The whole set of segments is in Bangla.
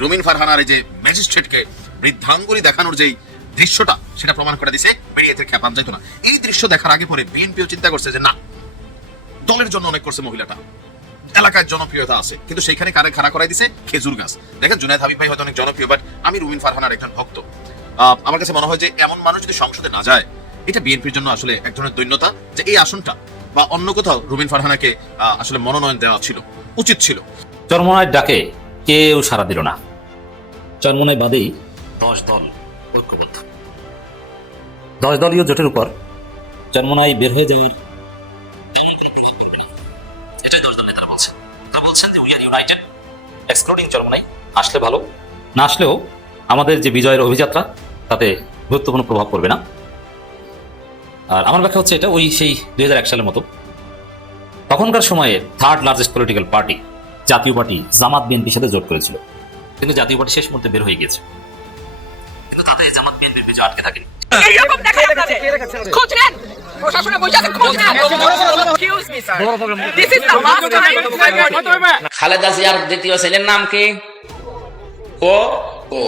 রুমিন ফারহানার যে ম্যাজিস্ট্রেটকে বৃদ্ধাঙ্গুলি দেখানোর যেই দৃশ্যটা সেটা প্রমাণ করে দিছে বেরিয়ে থেকে খেপান যাইতো না। এই দৃশ্য দেখার আগে পরে বিএনপিও চিন্তা করছে যে না, দলের জন্য অনেক করছে মহিলাটা, এলাকায় জনপ্রিয়তা আছে, কিন্তু সেইখানে কারে খাড়া করাই দিছে খেজুর গাছ। দেখেন জুনায়েদ হাবিব ভাই হয়তো অনেক জনপ্রিয়, বাট আমি রুমিন ফারহানার একজন ভক্ত। আমার কাছে মনে হয় যে এমন মানুষ যদি সংসদে না যায়, এটা বিএনপির জন্য আসলে এক ধরনের দৈন্যতা, যে এই আসনটা বা অন্য কোথাও রুমিন ফারহানাকে আসলে মনোনয়ন দেওয়া ছিল, উচিত ছিল। চরমোনাইয়ের ডাকে কেউ সাড়া দিল না। চরমোনাই বাদেই 10 দল ঐক্যবদ্ধ। 10 দলীয় জোটের উপর চরমোনাই বের হয়ে যাওয়ার এটাই 10 দল নেতারা বলছেন। তারা বলছেন যে we are United excluding Charmonai. আসলে ভালো, না আসলেও আমাদের যে বিজয়ের অভিযাত্রা তাতে গুরুত্বপূর্ণ প্রভাব পড়বে না। আর আমার ব্যাখ্যা হচ্ছে এটা ওই সেই 2001 সালের মতো তখনকার সময়ে থার্ড লার্জেস্ট পলিটিক্যাল পার্টি জাতীয় পার্টি জামাত বিএনপির সাথে জোট করেছিল, কিন্তু জাতীয় পার্টি শেষ মুহূর্তে বের হয়ে গিয়েছে, কিন্তু তাতে জামাত বিএনপির পিছু আটকে থাকেনি। খালেদা জিয়ার দ্বিতীয় ছেলের নাম কি? ও ও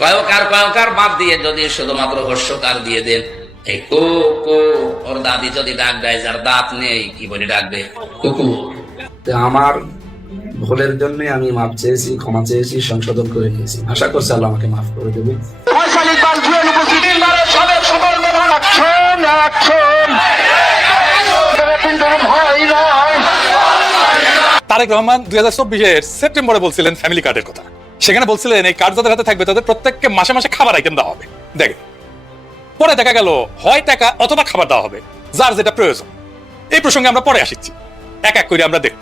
কয়কার বাদ দিয়ে যদি শুধুমাত্র হর্ষকার দিয়ে দেন, এই কো কো, ওর দাদি যদি ডাক দেয় যার দাঁত নেই, কি বলে ডাকবে? কুকু। আমার ভুলের জন্য আমি মাফ চেয়েছি, ক্ষমা চেয়েছি, সংশোধন করে নিয়েছি। আশা করছি আল্লাহ আমাকে মাফ করে দেবে। তারেক রহমান 2024-এর সেপ্টেম্বরে বলছিলেন ফ্যামিলি কার্ডের কথা। সেখানে বলছিলেন এই কার্ড যাদের হাতে থাকবে তাদের প্রত্যেককে মাসে মাসে খাবার আইটেম দেওয়া হবে। দেখেন পরে দেখা গেল হয় টাকা অথবা খাবার দেওয়া হবে, যার যেটা প্রয়োজন। এই প্রসঙ্গে আমরা পরে আসছি, এক এক করে আমরা দেখব।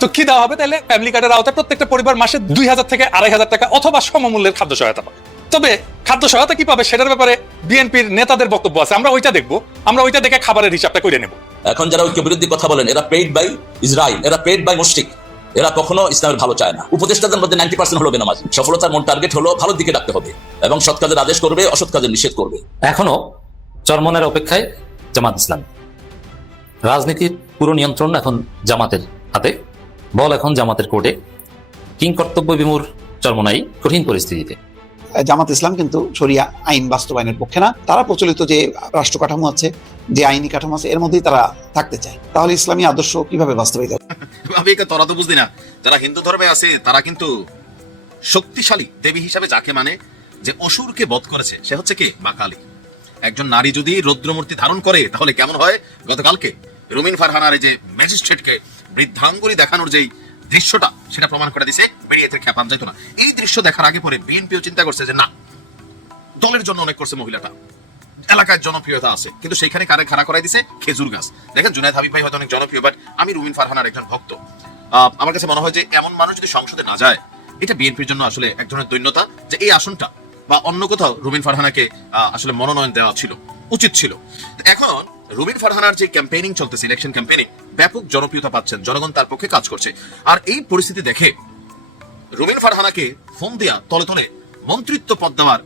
তো কি দেওয়া হবে? তাহলে ফ্যামিলি কার্ডের আওতায় প্রত্যেকটা পরিবার মাসে 2000 থেকে 2500 টাকা অথবা সমমূল্যের খাদ্য সহায়তা পাবে। তবে খাদ্য সহায়তা কি পাবে সেটার ব্যাপারে বিএনপির নেতাদের বক্তব্য আছে, আমরা ওইটা দেখবো, আমরা ওইটা দেখে খাবারের হিসাবটা করে নেব। এখন যারা ঐক্য বিরোধী কথা বলেন, এরা পেইড বাই ইসরায়েল, এরা পেইড বাই মুশরিক, এরা কখনো ইসলামের ভালো চায় না। উপদেষ্টাদের মধ্যে 90% হলো বেনামাজি। সফলতার মূল টার্গেট হলো ভালোর দিকে ডাকতে হবে এবং সৎ কাজের আদেশ করবে, অসৎ কাজের নিষেধ করবে। এখনো চরমোনাইয়ের অপেক্ষায় জামাত ইসলাম। রাজনীতির পুরো নিয়ন্ত্রণ এখন জামাতের হাতে, বল এখন জামাতের কোর্টে। কিং কর্তব্য বিমূঢ় চরমোনাই কঠিন পরিস্থিতিতে। জামাত ইসলাম কিন্তু শরিয়া আইন বাস্তবায়নের পক্ষে না। তারা প্রচলিত যে রাষ্ট্র কাঠামো আছে, যে আইনি কাঠামো আছে, এর মধ্যেই তারা থাকতে চায়। তাহলে ইসলামী আদর্শ কিভাবে বাস্তবায়িত হবে? আমি তোরা তো বুঝলি না, যারা হিন্দু ধর্মে আছে তারা কিন্তু শক্তিশালী দেবী হিসাবে যাকে মানে, যে অসুরকে বধ করেছে সে হচ্ছে কে? মা কালী। একজন নারী যদি রৌদ্রমূর্তি ধারণ করে তাহলে কেমন হয়? গতকালকে রুমিন ফারহানার যে ম্যাজিস্ট্রেটকে বৃদ্ধাঙ্গুলি দেখানোর যেই দৃশ্যটা সেটা প্রমাণ করে দিছে বেরিয়ে থেকে খেপান যাইতো না। এই দৃশ্য দেখার আগে পরে বিএনপিও চিন্তা করছে যে না, দলের জন্য অনেক করছে মহিলাটা, এলাকায় জনপ্রিয়তা আছে, কিন্তু সেইখানে কারে খাড়া করাই দিছে খেজুর গাছ। দেখেন জুনায়েদ হাবিব ভাই হয়তো অনেক জনপ্রিয়, বাট আমি রুমিন ফারহানার একজন ভক্ত। আমার কাছে মনে হয় যে এমন মানুষ যদি সংসদে না যায়, এটা বিএনপির জন্য আসলে এক ধরনের দৈন্যতা, যে এই আসনটা বা অন্য কোথাও রুমিন ফারহানাকে আসলে মনোনয়ন দেওয়া ছিল, উচিত ছিল। এখন রুমিন ফারহানার যে ক্যাম্পেইনিং চলতেছে, ইলেকশন ক্যাম্পেইনিং, ব্যাপক জনপ্রিয়তা পাচ্ছেন, জনগণ তার পক্ষে কাজ করছে। আর এই পরিস্থিতি দেখে রুমিন ফারহানাকে ফোন দিয়া তলে তলে মন্ত্রিত্ব পদ দেওয়ার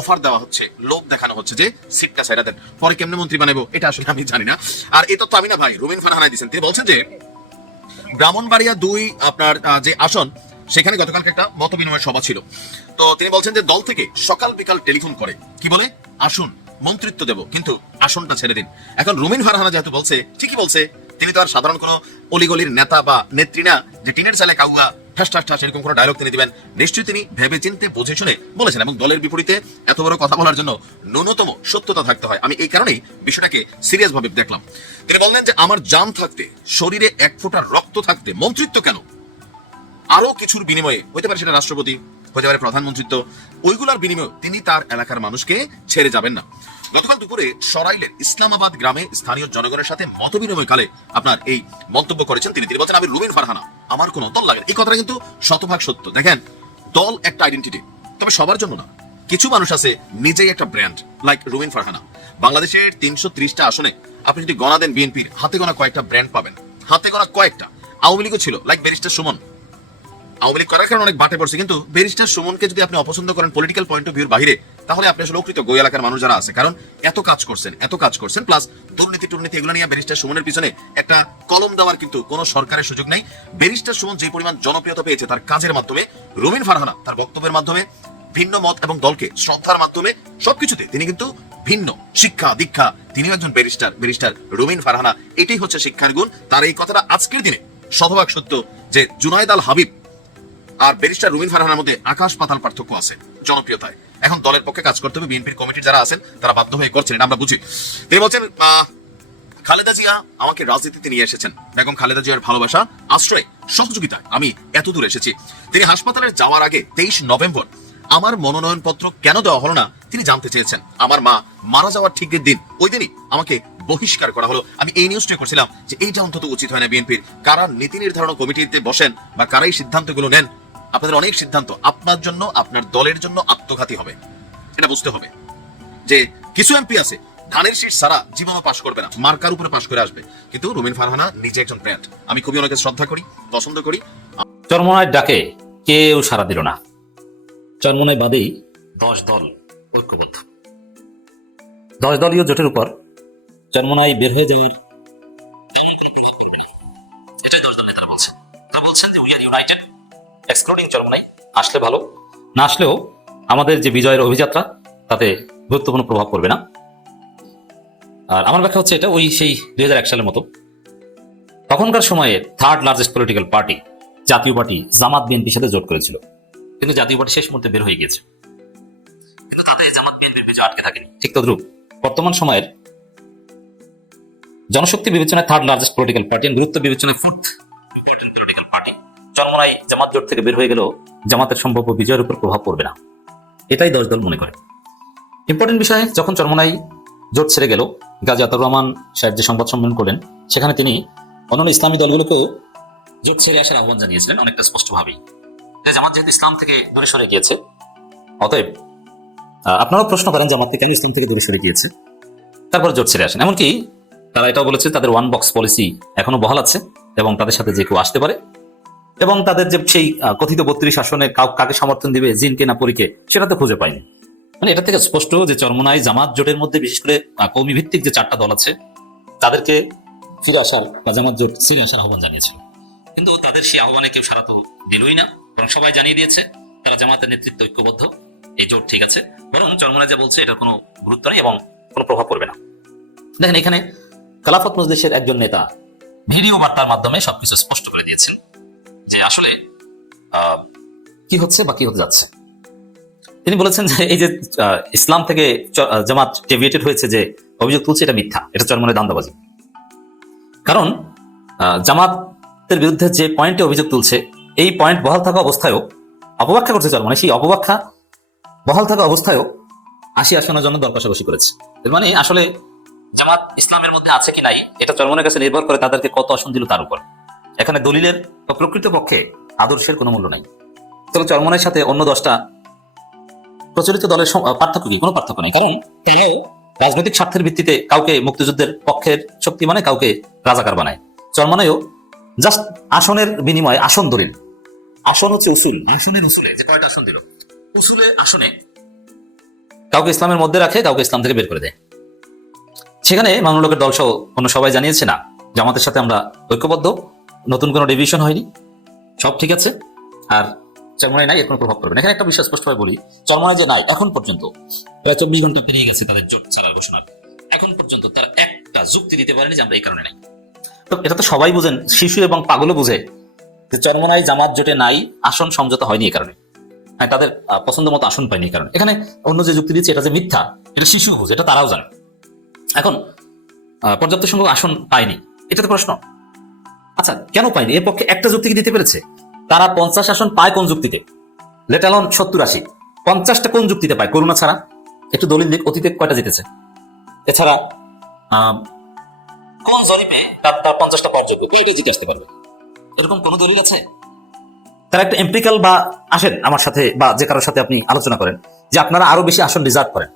অফার দেওয়া হচ্ছে, লোভ দেখানো হচ্ছে যে সিটটা সাইরা দেন, পরে কেমনে মন্ত্রী বানাবো এটা আসলে আমি জানি না। আর এই তথ্য আমি না ভাই, রুমিন ফারহানাই দিচ্ছেন। তিনি বলছেন যে ব্রাহ্মণবাড়িয়া 2 আপনার যে আসন, সেখানে গতকালকে একটা মত বিনিময় সভা ছিল। তো তিনি বলছেন যে দল থেকে সকাল বিকাল টেলিফোন করে, কি বলে? আসুন মন্ত্রিত্ব দেব, কিন্তু আসনটা ছেড়ে দিন। এখন রুমিন ফারহানা যেহেতু বলছে, ঠিকই বলছে, তিনি তো আর সাধারণ কোনো অলিগলির নেতা বা নেত্রী না যে টিনের চালে কাউয়া ঠাস ঠাস ঠাস এরকম কোনো ডায়লগ তিনি দিবেন। নিশ্চয়ই তিনি ভেবে চিন্তে বুঝে শুনে বলেছেন, এবং দলের বিপরীতে এত বড় কথা বলার জন্য ন্যূনতম সত্যতা থাকতে হয়। আমি এই কারণেই বিষয়টাকে সিরিয়াস ভাবে দেখলাম। তিনি বললেন যে আমার জান থাকতে, শরীরে এক ফোঁটা রক্ত থাকতে মন্ত্রিত্ব কেন? আরো কিছুর বিনিময়ে, হইতে পারে সেটা রাষ্ট্রপতি, হতে পারে প্রধানমন্ত্রিত্ব, ওইগুলার বিনিময়ে তিনি তার এলাকার মানুষকে ছেড়ে যাবেন না। গতকাল দুপুরে সরাইলের ইসলামাবাদ গ্রামে স্থানীয় জনগণের সাথে মত বিনিময়কালে আপনার এই মন্তব্য করেছেন তিনি। তিনি বলছেন, আমি রুমিন ফারহানা, আমার কোনো দল লাগে না। এই কথাটা কিন্তু শতভাগ সত্য। দেখেন, দল একটা আইডেন্টিটি, তবে সবার জন্য না। কিছু মানুষ আছে নিজেই একটা ব্র্যান্ড, লাইক রুমিন ফারহানা। বাংলাদেশের 330টা আসনে আপনি যদি গণা দেন, বিএনপির হাতে গোনা কয়েকটা ব্র্যান্ড পাবেন, হাতে গোনা কয়েকটা। আওয়ামী লীগও ছিল, লাইক ব্যারিস্টার সুমন, আওয়ামী লীগ করার কারণে অনেক বাটে পড়ছে, কিন্তু ব্যারিস্টার সুমনকে যদি আপনি অপছন্দ করেন পলিটিক্যাল পয়েন্ট অফ ভিউর বাইরে, তাহলে আপনি আসলে অকৃতজ্ঞ এলাকার মানুষ যারা আছে। কারণ এত কাজ করছেন প্লাস দুর্নীতি এগুলো নিয়ে ব্যারিস্টার সুমনের পিছনে একটা কলম দেওয়ার কিন্তু কোনো সরকারের সুযোগ নেই। ব্যারিস্টার সুমন যে পরিমাণ জনপ্রিয়তা পেয়েছে তার কাজের মাধ্যমে, রুমিন ফারহানা তার বক্তব্যের মাধ্যমে, ভিন্ন মত এবং দলকে শ্রদ্ধার মাধ্যমে, সবকিছুতে তিনি কিন্তু ভিন্ন শিক্ষা দীক্ষা, তিনিও একজন ব্যারিস্টার রুমিন ফারহানা। এটাই হচ্ছে শিক্ষার গুণ। তার এই কথাটা আজকের দিনে শতভাগ সত্য যে জুনায়েদ আল হাবিব আর ব্যারিস্টার রুমিন ফারহানার মধ্যে আকাশ পাতাল পার্থক্য আছে জনপ্রিয়তায়। এখন দলের পক্ষে কাজ করতে হবে, বিএনপির কমিটির যারা আছেন তারা বাধ্য হয়ে করছেন, এটা আমরা বুঝি। তিনি বলছেন খালেদা জিয়া আমাকে রাজনীতিতে নিয়ে এসেছেন, বেগম খালেদা জিয়ার ভালোবাসা, আশ্রয়, সহযোগিতায় আমি এত দূর এসেছি। তিনি হাসপাতালে যাওয়ার আগে 23 নভেম্বর আমার মনোনয়নপত্র কেন দেওয়া হলো না তিনি জানতে চেয়েছেন। আমার মা মারা যাওয়ার ঠিক দিন ওই দিনই আমাকে বহিষ্কার করা হলো। আমি এই নিউজটা করছিলাম যে এইটা অন্তত উচিত হয় না বিএনপির। কারা নীতি নির্ধারণ কমিটিতে বসেন বা কারাই সিদ্ধান্তগুলো নেন, আপনাদের অনেক সিদ্ধান্ত আপনার জন্য, আপনার দলের জন্য আত্মঘাতী হবে। এটা বুঝতে হবে যে কিছু এমপি আছে ধানের শীষ ছাড়া জীবনও পাশ করবে না, মার্কার উপরে পাশ করে আসবে। কিন্তু রুমিন ফারহানা নিজে একজন ব্র্যান্ড, আমি খুবই ওনাকে শ্রদ্ধা করি, পছন্দ করি। চরমোনাইয়ের ডাকে কেউ সাড়া দিল না। চরমোনাই বাদেই 10 দল ঐক্যবদ্ধ। 10 দলীয় জোটের উপর চরমোনাই বের হয়ে যাওয়ার এটাই 10 দল নেতারা বলছেন। তারা বলছেন যে we are United excluding Charmonai. আসলে ভালো, না আসলেও আমাদের যে বিজয়ের অভিযাত্রা তাতে গুরুত্বপূর্ণ প্রভাব পড়বে না। আর আমার ব্যাখ্যা হচ্ছে এটা ওই সেই 2001 সালের মতো। তখনকার সময়ে থার্ড লার্জেস্ট পলিটিক্যাল পার্টি জাতীয় পার্টি জামাত বিএনপির সাথে জোট করেছিল, কিন্তু জাতীয় পার্টি শেষ মুহূর্তে বের হয়ে গিয়েছে। কিন্তু তাতে জামাত বিএনপির বিজয় আটকে থাকেনি। ঠিক তদ্রুপ বর্তমান সময়ের জনশক্তি বিবেচনায় থার্ড লার্জেস্ট পলিটিক্যাল পার্টি, গুরুত্ব বিবেচনায় fourth important political party Charmonai Jamaat জোট থেকে বের হয়ে গেলেও জামাতের সম্ভাব্য বিজয়ের উপর প্রভাব পড়বে না, এটাই 10 দল মনে করে। ইম্পর্টেন্ট বিষয়ে যখন চরমোনাই জোট ছেড়ে গেল, গাজী আতাউর রহমান সাহেব যে সংবাদ সম্মেলন করলেন সেখানে তিনি অন্যান্য ইসলামী দলগুলোকেও জোট ছেড়ে আসার আহ্বান জানিয়েছিলেন অনেকটা স্পষ্টভাবেই, যে জামাত যেহেতু ইসলাম থেকে দূরে সরে গিয়েছে, অতএব আপনারাও প্রশ্ন করেন জামাত কেন ইসলাম থেকে দূরে সরে গিয়েছে, তারপর জোট ছেড়ে আসেন। এমনকি তারা এটাও বলেছে তাদের ওয়ান বক্স পলিসি এখনো বহাল আছে এবং তাদের সাথে যে কেউ আসতে পারে, এবং তাদের যে সেই কথিত 32 আসনে কাকে সমর্থন দিবে, জিনকে না পরীকে, সেটা তো খুঁজে পায়নি। মানে এটা থেকে স্পষ্ট যে চরমোনাই জামাত জোটের মধ্যে বিশেষ করে কওমি ভিত্তিক যে 4টা দল আছে তাদেরকে ফিরে আসার বা জামাত জোট ছিঁড়ে আসার আহ্বান জানিয়েছিল। কিন্তু তাদের সেই আহ্বানে কেউ সাড়া তো দিলই না, বরং সবাই জানিয়ে দিয়েছে তারা জামাতের নেতৃত্ব ঐক্যবদ্ধ, এই জোট ঠিক আছে। বরং চরমোনাই যা বলছে এটার কোনো গুরুত্ব নেই এবং কোনো প্রভাব পড়বে না। দেখেন এখানে খেলাফত মজলিসের একজন নেতা ভিডিও বার্তার মাধ্যমে সবকিছু স্পষ্ট করে দিয়েছেন যে আসলে কি হচ্ছে বা কি হতে যাচ্ছে। তিনি বলেছেন যে এই যে ইসলাম থেকে জামাত ডেভিয়েটেড হয়েছে যে অভিযোগ তুলছে, এটা মিথ্যা, এটা চরমোনাই দান্দাবাজি। কারণ জামাতের বিরুদ্ধে যে পয়েন্টে অভিযোগ তুলছে এই পয়েন্ট বহাল থাকা অবস্থায়ও অপব্যাখ্যা করছে চরমোনাই, সেই অপব্যাখ্যা বহাল থাকা অবস্থায়ও 80 আসনের জন্য দর কষাকষি করেছে। এর মানে আসলে জামাত ইসলামের মধ্যে আছে কি নাই এটা চরমোনাইয়ের কাছে নির্ভর করে তাদেরকে কত আসন দিল তার উপর। এখানে দলিলের বা প্রকৃত পক্ষে আদর্শের কোনো মূল্য নাই। তবে চরমোনাইয়ের সাথে অন্য 10টা প্রচলিত দলের পার্থক্য কি? কোনো পার্থক্য নেই। কারণ তারাও রাজনৈতিক স্বার্থের ভিত্তিতে কাউকে মুক্তিযুদ্ধের পক্ষের শক্তি মানে কাউকে রাজাকার বানায়। চরমোনাইও জাস্ট আসনের বিনিময়ে আসন দলিল, আসন হচ্ছে উসুল, আসনের উসুলে যে কয়টা আসন দিল, উসুলে আসনে কাউকে ইসলামের মধ্যে রাখে, কাউকে ইসলাম থেকে বের করে দেয়। সেখানে মামুনুল হকের দল সহ অন্য সবাই জানিয়েছে না জামাতের সাথে আমরা ঐক্যবদ্ধ, নতুন কোনো ডিভিশন হয়নি, সব ঠিক আছে। আর চরমোনাই নাই, এর কোনো প্রভাব পড়বে না। এখানে একটা বিষয় স্পষ্টভাবে বলি, চরমোনাই যে নাই, এখন পর্যন্ত প্রায় 24 ঘন্টা পেরিয়ে গেছে তাদের জোট ছাড়ার ঘোষণার, এখন পর্যন্ত তারা একটা যুক্তি দিতে পারেনি যে আমরা এই কারণে নাই। তো এটা তো সবাই বুঝেন, শিশু এবং পাগলও বুঝে যে চরমোনাই জামাত জোটে নাই, আসন সমঝোতা হয়নি এই কারণে, হ্যাঁ তাদের পছন্দ মতো আসন পায়নি এই কারণে। এখানে অন্য যে যুক্তি দিচ্ছে এটা যে মিথ্যা, এটা শিশুও বুঝে, এটা তারাও জানে। এখন পর্যাপ্ত সংখ্যক আসন পায়নি, এটা তো প্রশ্ন। আচ্ছা কেন পায়নি? এর পক্ষে একটা যুক্তি দিতে পেরেছে? তারা 50 আসন পায় কোন যুক্তিতে? লেট অ্যালোন 70-80, 50টা কোন যুক্তিতে পায়? করুণা ছাড়া। একটু দলিল দিক, অতীতে কয়টা জিতেছে? এছাড়া কোন জরিপে তার 50টা পাওয়ার যোগ্য, কয়টা জিতে আসতে পারবে? এরকম কোন দলিল আছে? তারা একটা এমপিক্যাল বা আসেন আমার সাথে বা যে কারোর সাথে আপনি আলোচনা করেন যে আপনারা আরো বেশি আসন রিজার্ভ করেন,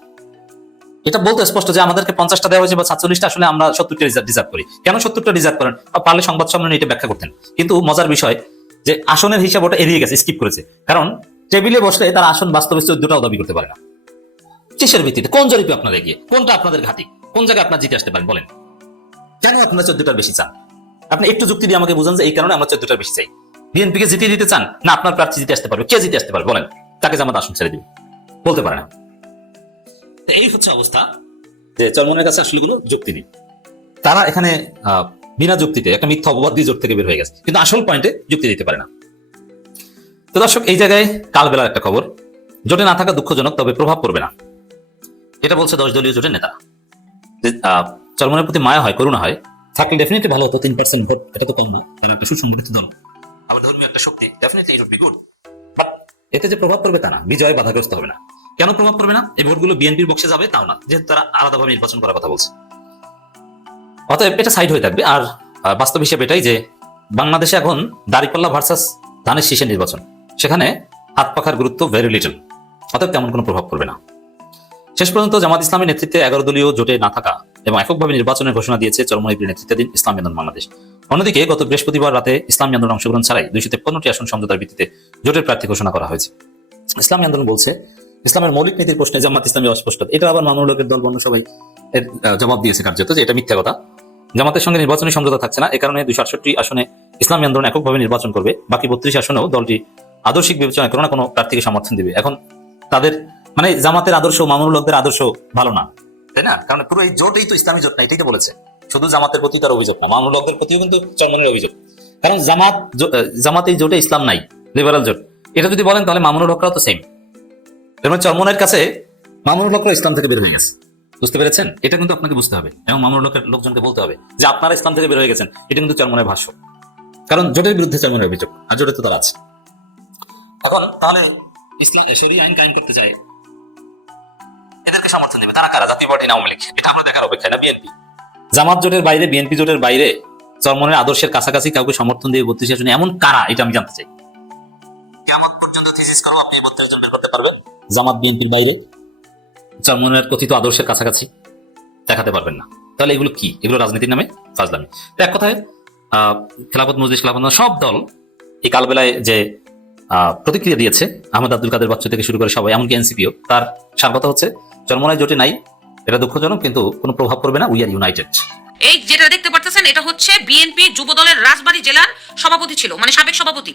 এটা বলতে স্পষ্ট যে আমাদেরকে 50টা দেওয়া হয়েছে বা 47টা, আসলে আমরা 70টা রিজার্ভ করি। কেন 70টা রিজার্ভ করেন? পারলে সংবাদ সম্মেলনে এটা ব্যাখ্যা করতেন। কিন্তু মজার বিষয় যে আসনের হিসাব ওটা এড়িয়ে গেছে, স্কিপ করেছে, কারণ টেবিলে বসলে তার আসন বাস্তবে 14টাও দাবি করতে পারে না। কিসের ভিত্তিতে, কোন জরিপে আপনারা এগিয়ে, কোনটা আপনাদের ঘাঁটি, কোন জায়গায় আপনারা জিতে আসতে পারেন বলেন? কেন আপনারা 14টার বেশি চান? আপনি একটু যুক্তি দিয়ে আমাকে বুঝান যে এই কারণে আমরা 14টার বেশি চাই। বিএনপিকে জিতিয়ে দিতে চান না আপনার প্রার্থী জিতে আসতে পারবে? কে জিতে আসতে পারবে বলেন? তাকে জামাত আসন ছেড়ে দিবে, বলতে পারে না। এই হচ্ছে অবস্থা যে চরমনের কাছে আসলে গুলো যুক্তি নেই। তারা এখানে বিনা যুক্তিতে একটা মিথ্যা অপবাদ দিয়ে জোট থেকে বের হয়ে গেছে, কিন্তু আসল পয়েন্টে যুক্তি দিতে পারে না। তো দর্শক, এই জায়গায় কালবেলার একটা খবর, জোটে না থাকা দুঃখজনক, তবে প্রভাব পড়বে না, এটা বলছে 10 দলীয় জোটের নেতারা। চরমনের প্রতি মায়া হয়, করুণা হয়, থাকলে ডেফিনেটলি ভালো হতো। 3% ভোট, এটা তো কম না, তারা একটা সুসংগঠিত দল, আবার ধর্মীয় একটা শক্তি, definitely it would be good. But এতে যে প্রভাব পড়বে তা না, বিজয় বাধাগ্রস্ত হবে না। কেন প্রভাব পড়বে না? এই ভোটগুলো বিএনপির বক্সে যাবে তাও না, যেহেতু তারা আলাদাভাবে নির্বাচন করার কথা বলছে, অতএব এটা সাইড হয়ে থাকবে। আর বাস্তব হিসেবে এটাই যে বাংলাদেশে এখন দাঁড়িপাল্লা ভার্সাস ধানের শীষের নির্বাচন, সেখানে হাত পাখার গুরুত্ব ভেরি লিটল, অতএব তেমন কোনো প্রভাব পড়বে না। শেষ পর্যন্ত জামাত ইসলামের নেতৃত্বে 11 দলীয় জোটে না থাকা এবং এককভাবে নির্বাচনের ঘোষণা দিয়েছে চরমনাইয়ের নেতৃত্বাধীন ইসলামী আন্দোলন বাংলাদেশ। অন্যদিকে গত বৃহস্পতিবার রাতে ইসলামী আন্দোলন অংশগ্রহণ ছাড়াই 253টি আসন সমঝোতার ভিত্তিতে জোটের প্রার্থী ঘোষণা করা হয়েছে। ইসলামী আন্দোলন বলছে, ইসলামের মৌলিক নীতির প্রশ্নে জামাত ইসলামী অস্পষ্ট। এটা আবার মামুনুল হকের দল বন্ধ সবাই জবাব দিয়েছে কার্যত যে এটা মিথ্যা কথা, জামাতের সঙ্গে নির্বাচনী সমঝোতা থাকছে না। এ কারণে 268 আসনে ইসলামী আন্দোলন এককভাবে নির্বাচন করবে, বাকি 32 আসনেও দলটি আদর্শিক বিবেচনায় কোনো না কোনো প্রার্থীকে সমর্থন দিবে। এখন তাদের মানে জামাতের আদর্শ মামুনুল হকদের আদর্শ ভালো না, তাই না? কারণ পুরো এই জোটই তো ইসলামী জোট না, এটাই তো বলেছে। শুধু জামাতের প্রতি তার অভিযোগ না, মামুনুল হকদের প্রতিও কিন্তু চরমনের অভিযোগ। কারণ জামাত এই জোটে ইসলাম নাই, লিবারাল জোট, এটা যদি বলেন তাহলে মামুনুল হকরাও তো সেম। এবার চরমনের কাছে মামুনুল হকরা ইসলাম থেকে বের হয়ে গেছে, বুঝতে পেরেছেন? এটা কিন্তু আপনাকে বুঝতে হবে এবং মামুনুল হকের লোকজনকে বলতে হবে যে আপনারা ইসলাম থেকে বের হয়ে গেছেন, এটা কিন্তু চরমনের ভাষ্য। কারণ জোটের বিরুদ্ধে চরমনের অভিযোগ, আর জোটে তো তারা আছে। এখন তাহলে ইসলাম শরীয়ত আইন কায়েম করতে চায়, এদেরকে সমর্থন দেবে তারা কারা? জাতীয় পার্টি না আওয়ামী লীগ? এটা আমরা দেখার অপেক্ষায় না বিএনপি। জামাত জোটের বাইরে, বিএনপি জোটের বাইরে চরমনের আদর্শের কাছাকাছি কাউকে সমর্থন দিয়ে 32 আসনে এমন কারা, এটা আমি জানতে চাই। কিয়ামত পর্যন্ত থিসিস করো, আপনি এমন 13 জন বের করতে পারবেন জামাত বিএনপির বাইরে চরমনের কথিত আদর্শের কাছাকাছি দেখাতে পারবেন না। তাহলে এগুলো কি? এগুলো রাজনীতির নামে ফাজলামি। তো এক কথায় খেলাফত মজলিস, খেলাফত সব দল এই কালবেলায় যে প্রতিক্রিয়া দিয়েছে, আহমেদ আব্দুল কাদের বাচ্চু থেকে শুরু করে সবাই, এমনকি এনসিপিও, তার সার কথা হচ্ছে চরমনায় জোটে নাই, এটা দুঃখজনক, কিন্তু কোনো প্রভাব পড়বে না, উই আর ইউনাইটেড। এই যেটা দেখতে পারতেছেন এটা হচ্ছে বিএনপি যুব দলের রাজবাড়ী জেলার সভাপতি ছিল, মানে সাবেক সভাপতি।